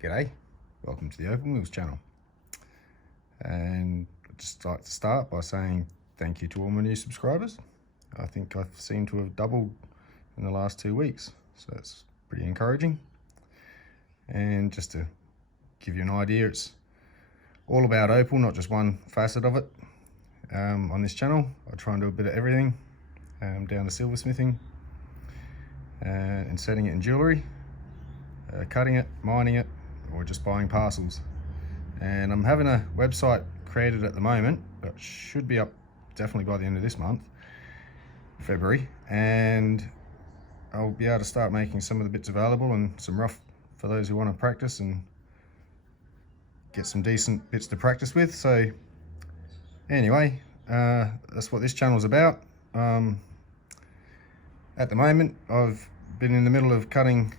G'day, welcome to the Opal Mills channel. And I'd just like to start by saying thank you to all my new subscribers. I think I seem to have doubled in the last 2 weeks, so that's pretty encouraging. And just to give you an idea, it's all about opal, not just one facet of it. On this channel, I try and do a bit of everything, down to silversmithing and setting it in jewellery, cutting it, mining it, or just buying parcels. And I'm having a website created at the moment that should be up definitely by the end of this month, February, and I'll be able to start making some of the bits available and some rough for those who want to practice and get some decent bits to practice with. So anyway, that's what this channel's about. At the moment, I've been in the middle of cutting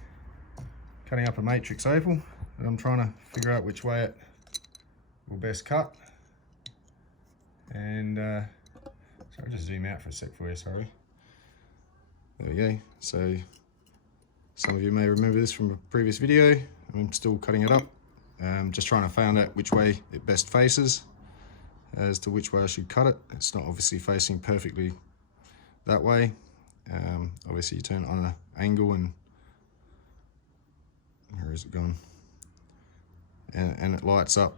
up a matrix opal, and I'm trying to figure out which way it will best cut. And sorry, I'll just zoom out for a sec for you, sorry. There we go. So some of you may remember this from a previous video. I'm still cutting it up. Just trying to find out which way it best faces as to which way I should cut it. It's not obviously facing perfectly that way. Obviously you turn it on an angle and where is it gone? And it lights up.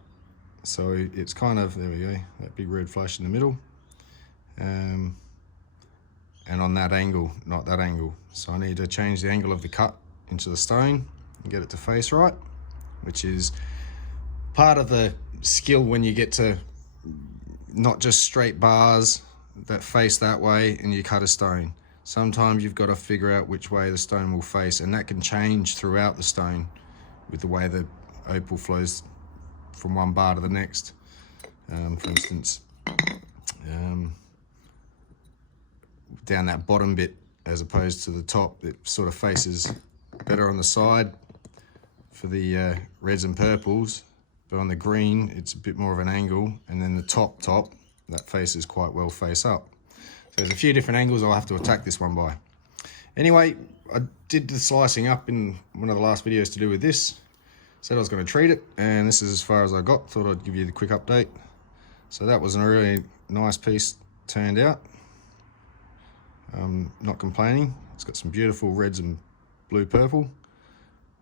So it's kind of, there we go, that big red flash in the middle. And on that angle, not that angle. So I need to change the angle of the cut into the stone and get it to face right, which is part of the skill when you get to not just straight bars that face that way and you cut a stone. Sometimes you've got to figure out which way the stone will face, and that can change throughout the stone with the way the opal flows from one bar to the next. For instance, down that bottom bit as opposed to the top, it sort of faces better on the side for the reds and purples, but on the green it's a bit more of an angle, and then the top that faces quite well face up. So there's a few different angles I'll have to attack this one by. Anyway, I did the slicing up in one of the last videos to do with this. Said I was going to treat it, and this is as far as I got. Thought I'd give you the quick update. So that was a really nice piece turned out. Not complaining. It's got some beautiful reds and blue purple,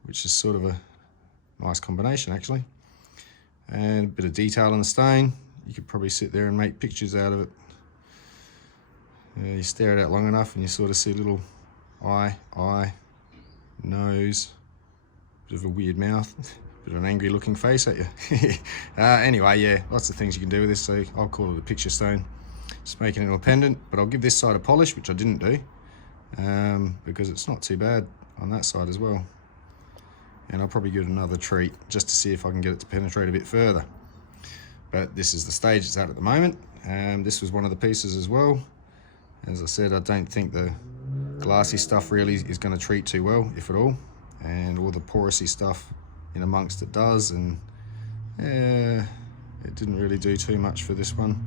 which is sort of a nice combination actually. And a bit of detail in the stone. You could probably sit there and make pictures out of it. You stare it out long enough and you sort of see a little eye, nose, bit of a weird mouth, bit of an angry looking face at you. Anyway, yeah, lots of things you can do with this, so I'll call it a picture stone. Just making it a pendant, but I'll give this side a polish, which I didn't do, because it's not too bad on that side as well. And I'll probably give it another treat just to see if I can get it to penetrate a bit further. But this is the stage it's at the moment. This was one of the pieces as well. As I said, I don't think the glassy stuff really is going to treat too well, if at all. And all the porousy stuff in amongst it does, and yeah, it didn't really do too much for this one.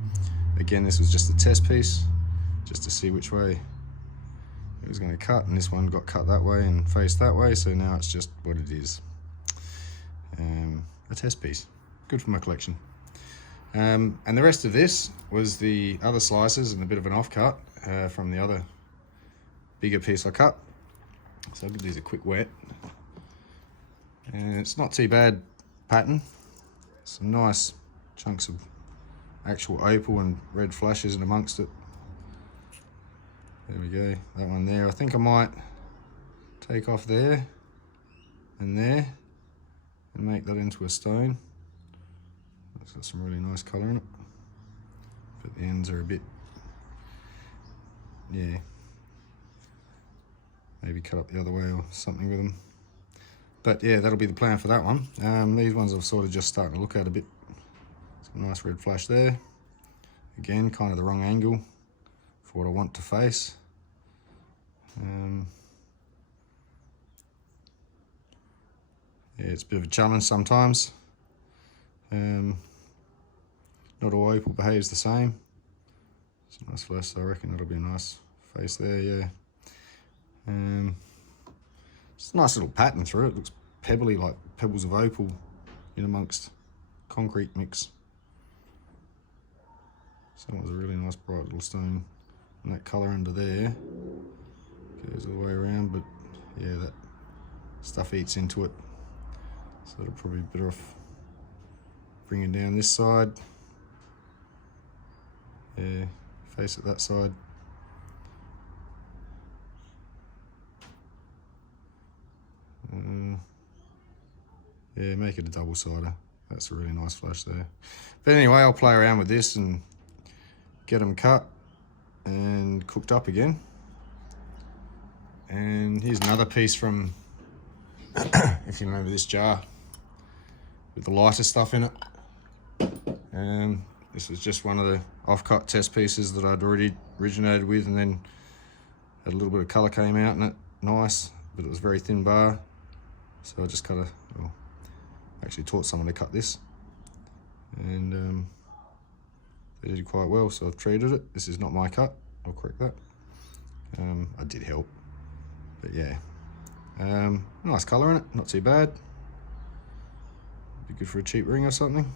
Again, this was just a test piece, just to see which way it was going to cut, and this one got cut that way and faced that way, so now it's just what it is. A test piece. Good for my collection. And the rest of this was the other slices and a bit of an offcut from the other bigger piece I cut. So I'll give these a quick wet. And it's not too bad pattern. Some nice chunks of actual opal and red flashes in amongst it. There we go, that one there. I think I might take off there and make that into a stone. It's got some really nice colour in it, but the ends are a bit, yeah, maybe cut up the other way or something with them. But yeah, that'll be the plan for that one. These ones I've sort of just starting to look at a bit. Some nice red flash there. Again, kind of the wrong angle for what I want to face. Yeah, it's a bit of a challenge sometimes. Not all opal behaves the same. It's a nice flash, so I reckon that'll be a nice face there, yeah. It's a nice little pattern through it, looks pebbly, like pebbles of opal in amongst concrete mix. So that was a really nice bright little stone. And that colour under there goes all the way around, but yeah, that stuff eats into it. So it'll probably be better off bringing down this side. Yeah, face it that side. Yeah, make it a double-sider. That's a really nice flash there. But anyway, I'll play around with this and get them cut and cooked up again. And here's another piece from, if you remember this jar, with the lighter stuff in it. This was just one of the off-cut test pieces that I'd already originated with, and then had a little bit of colour came out in it, nice, but it was very thin bar. So I just cut actually taught someone to cut this, and they did quite well, so I've treated it. This is not my cut, I'll correct that. I did help, but yeah. Nice colour in it, not too bad. Be good for a cheap ring or something.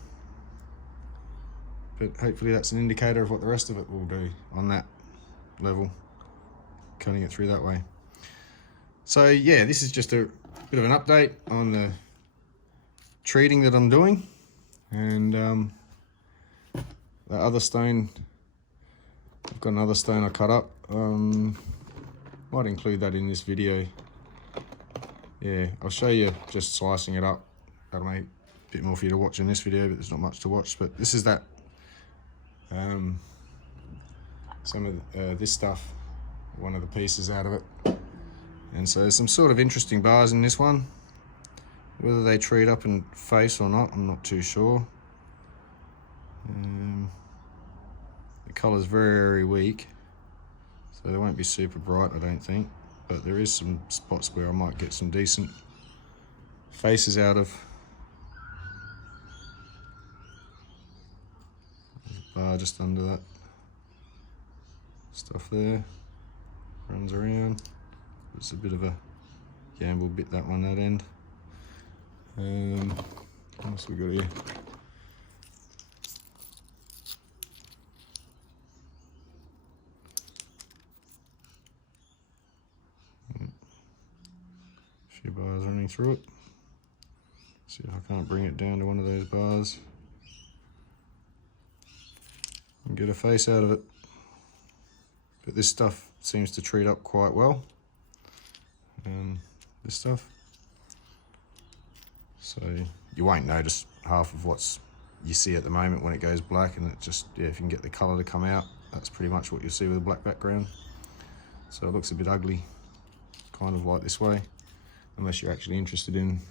But hopefully that's an indicator of what the rest of it will do on that level, cutting it through that way. So yeah, this is just a bit of an update on the treating that I'm doing. And the other stone, I've got another stone I cut up. Might include that in this video. Yeah, I'll show you just slicing it up. That'll make a bit more for you to watch in this video, but there's not much to watch. But this is that, some of this stuff, one of the pieces out of it. And so there's some sort of interesting bars in this one. Whether they treat up and face or not, I'm not too sure. The colour's very weak, so they won't be super bright, I don't think. But there is some spots where I might get some decent faces out of. There's a bar just under that stuff there. Runs around. It's a bit of a gamble bit, that one, that end. What else we got here? A few bars running through it. See if I can't bring it down to one of those bars and get a face out of it. But this stuff seems to treat up quite well. This stuff. So you won't notice half of what's you see at the moment when it goes black, and it just, yeah, if you can get the colour to come out, that's pretty much what you'll see with a black background. So it looks a bit ugly, kind of like this way, unless you're actually interested in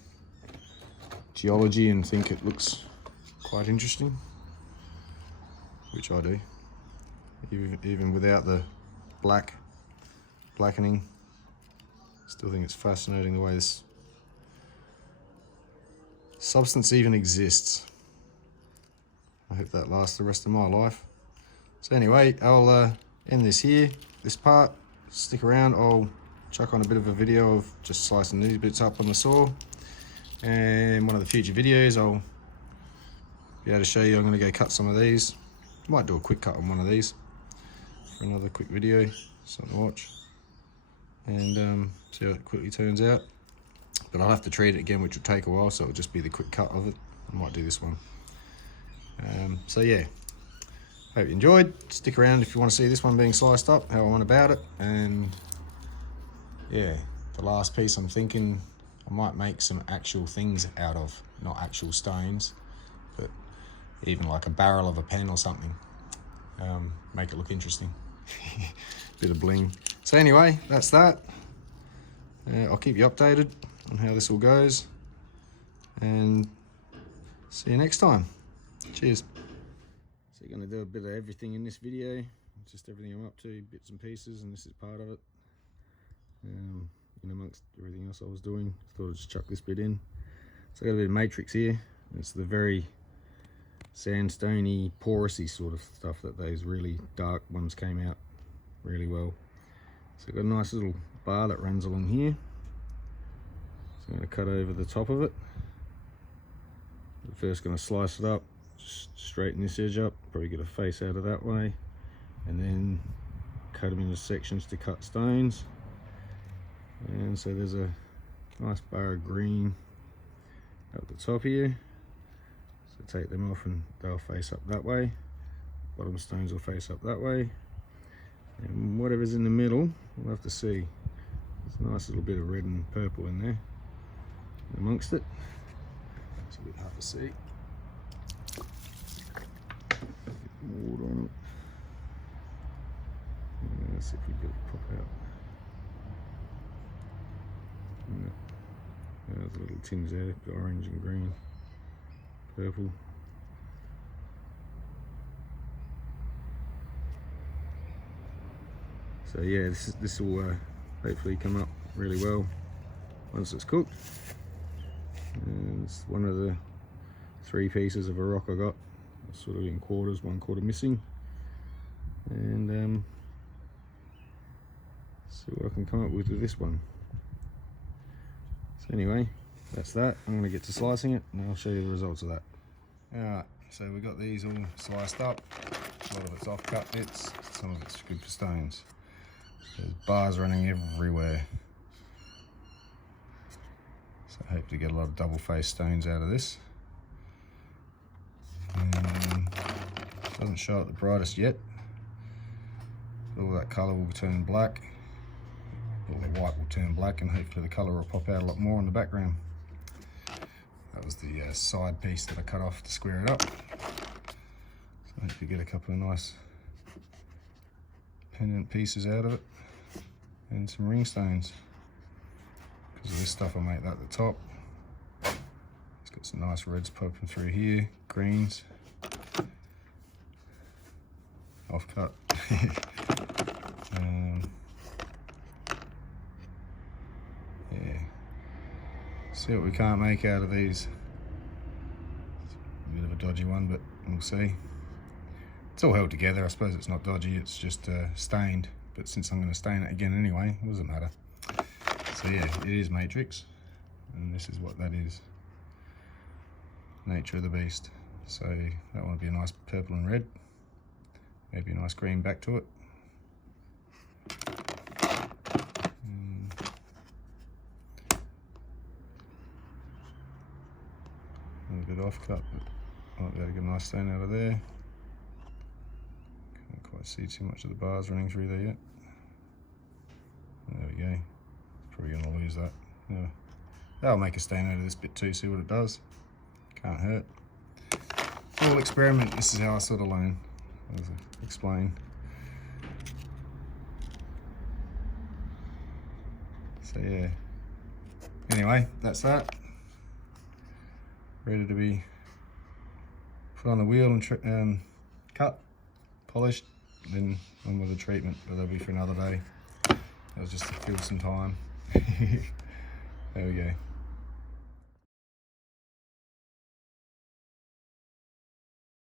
geology and think it looks quite interesting, which I do. Even without the blackening, still think it's fascinating the way this substance even exists. I hope that lasts the rest of my life. So anyway, I'll end this here, this part. Stick around, I'll chuck on a bit of a video of just slicing these bits up on the saw. And one of the future videos, I'll be able to show you, I'm going to go cut some of these. Might do a quick cut on one of these for another quick video, something to watch. And see how it quickly turns out. But I'll have to treat it again, which will take a while, so it'll just be the quick cut of it. I might do this one. So yeah, hope you enjoyed. Stick around if you want to see this one being sliced up, how I went about it. And yeah, the last piece I'm thinking I might make some actual things out of, not actual stones, but even like a barrel of a pen or something. Make it look interesting. Bit of bling. So anyway, that's that. I'll keep you updated on how this all goes, and see you next time. Cheers. So you're going to do a bit of everything in this video, just everything I'm up to, bits and pieces, and this is part of it. In amongst everything else I was doing, thought I'd just chuck this bit in. So I got a bit of matrix here. It's the very sandstony, porousy sort of stuff that those really dark ones came out really well. So I've got a nice little bar that runs along here. So I'm going to cut over the top of it. I'm first going to slice it up, just straighten this edge up, probably get a face out of that way, and then cut them into sections to cut stones. And so there's a nice bar of green up the top here. So take them off and they'll face up that way. Bottom stones will face up that way. And whatever's in the middle, we'll have to see. There's a nice little bit of red and purple in there amongst it. It's a bit hard to see. Get water on it. Let's see if we can get it pop out. There's a little tinge there, orange and green, purple. So yeah, this will hopefully come up really well once it's cooked. And it's one of the 3 pieces of a rock I got, sort of in quarters, 1/4 missing. And see what I can come up with this one. So anyway, that's that. I'm going to get to slicing it and I'll show you the results of that. Alright, so we've got these all sliced up. A lot of it's off cut bits, some of it's good for stones. There's bars running everywhere. So I hope to get a lot of double face stones out of this. Doesn't show up the brightest yet. All that colour will turn black. All the white will turn black, and hopefully the colour will pop out a lot more in the background. That was the side piece that I cut off to square it up. So hopefully get a couple of nice pendant pieces out of it, and some ring stones. Because of this stuff I make that at the top. It's got some nice reds popping through here, greens, off cut. Yeah. See what we can't make out of these. It's a bit of a dodgy one, but we'll see. It's all held together. I suppose it's not dodgy, it's just stained. But since I'm going to stain it again anyway, it doesn't matter. So yeah, it is matrix, and this is what that is. Nature of the beast. So that one would be a nice purple and red. Maybe a nice green back to it. A little bit off cut, but I might be able to get a nice stain out of there. Can't quite see too much of the bars running through there yet. There we go. Probably going to lose that. Yeah. That'll make a stain out of this bit too, see what it does. Can't hurt. Little experiment, this is how I sort of learn, as I explain. So yeah. Anyway, that's that. Ready to be put on the wheel and cut, polished, then on with the treatment, but that'll be for another day. That was just to fill some time. There we go.